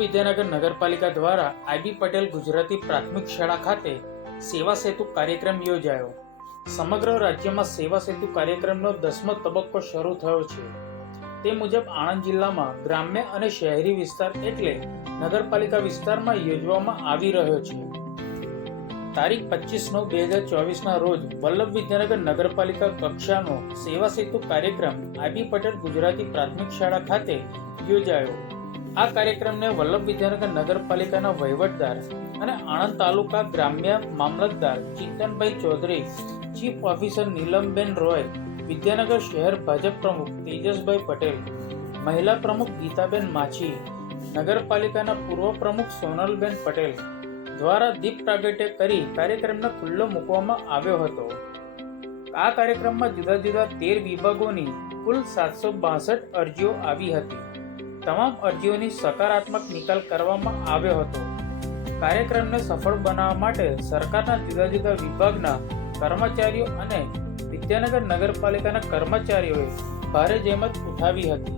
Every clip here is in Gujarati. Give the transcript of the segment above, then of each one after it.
વિદ્યાનગર નગરપાલિકા દ્વારા આઈબી પટેલ ગુજરાતી પ્રાથમિક શાળા ખાતે સેવા સેતુ કાર્યક્રમ યોજાયો। સમગ્ર રાજ્યમાં સેવા સેતુ કાર્યક્રમનો 10મો તબક્કો શરૂ થયો છે। તે મુજબ આણંદ જિલ્લામાં ગ્રામ્ય અને શહેરી વિસ્તાર એટલે નગરપાલિકા વિસ્તારમાં યોજવામાં આવી રહ્યો છે। તારીખ 25/9/2024 રોજ વલ્લભ વિદ્યાનગર નગરપાલિકા કક્ષાનો સેવા સેતુ કાર્યક્રમ આઈબી પટેલ ગુજરાતી પ્રાથમિક શાળા ખાતે યોજાયો। આ કાર્યક્રમને વલ્લભ વિદ્યાનગર નગરપાલિકાના વહીવટદાર અને આણંદ તાલુકા ગ્રામ્ય મામલતદાર ચિંતનભાઈ ચૌધરી, ચીફ ઓફિસર નીલમબેન રોય, વિદ્યાનગર શહેર ભાજપ પ્રમુખ તેજસભાઈ પટેલ, મહિલા પ્રમુખ ગીતાબેન માછી, નગરપાલિકાના પૂર્વ પ્રમુખ સોનલબેન પટેલ દ્વારા દીપ પ્રાગટ્ય કરી કાર્યક્રમને ખુલ્લો મૂકવામાં આવ્યો હતો। આ કાર્યક્રમમાં જુદા જુદા 13 વિભાગોની કુલ 762 અરજીઓ આવી હતી। તમામ અરજીઓની સકારાત્મક નિકાલ કરવામાં આવ્યો હતો। કાર્યક્રમને સફળ બનાવવા માટે સરકારના જુદા જુદા વિભાગના કર્મચારીઓ અને વિદ્યાનગર નગરપાલિકાના કર્મચારીઓએ ભારે જહેમત ઉઠાવી હતી।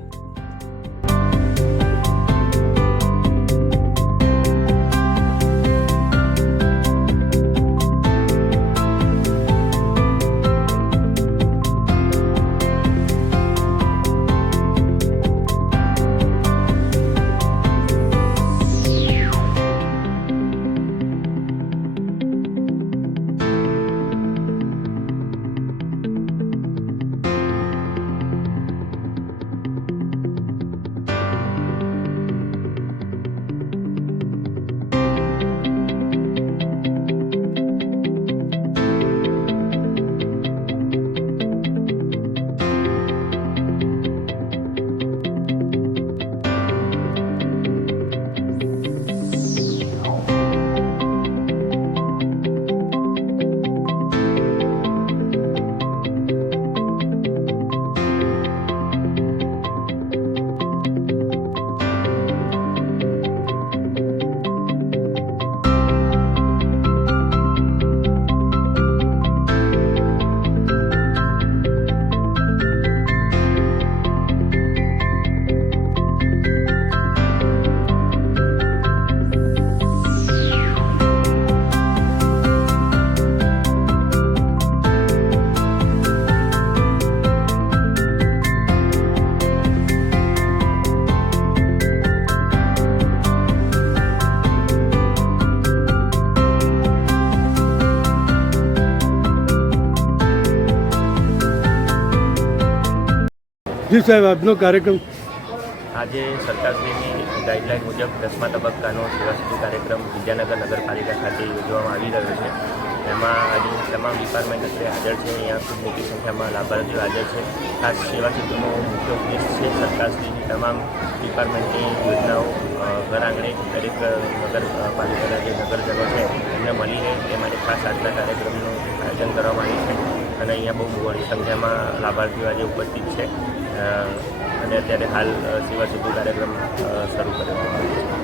જી સાહેબ, આપનો કાર્યક્રમ આજે સરકારશ્રીની ગાઈડલાઇન મુજબ 10મા તબક્કાનો સેવા સેતુ કાર્યક્રમ વિદ્યાનગર નગરપાલિકા ખાતે યોજવામાં આવી રહ્યો છે। એમાં આજે તમામ ડિપાર્ટમેન્ટ અત્રે હાજર છે। અહીંયા ખૂબ મોટી સંખ્યામાં લાભાર્થીઓ હાજર છે। ખાસ સેવા સેતુનો મુખ્ય ઉદ્દેશ છે સરકારશ્રીની તમામ ડિપાર્ટમેન્ટની યોજનાઓ ઘર આંગણે દરેક નગરપાલિકાના જે નગરજનો છે એમને મળી રહે એ માટે ખાસ આજના કાર્યક્રમનું આયોજન કરવામાં આવ્યું છે અને અહીંયા બહુ મોટી સંખ્યામાં લાભાર્થીઓ આજે ઉપસ્થિત છે અને અત્યારે હાલ સેવા સેતુ કાર્યક્રમ શરૂ કરવામાં આવ્યો છે।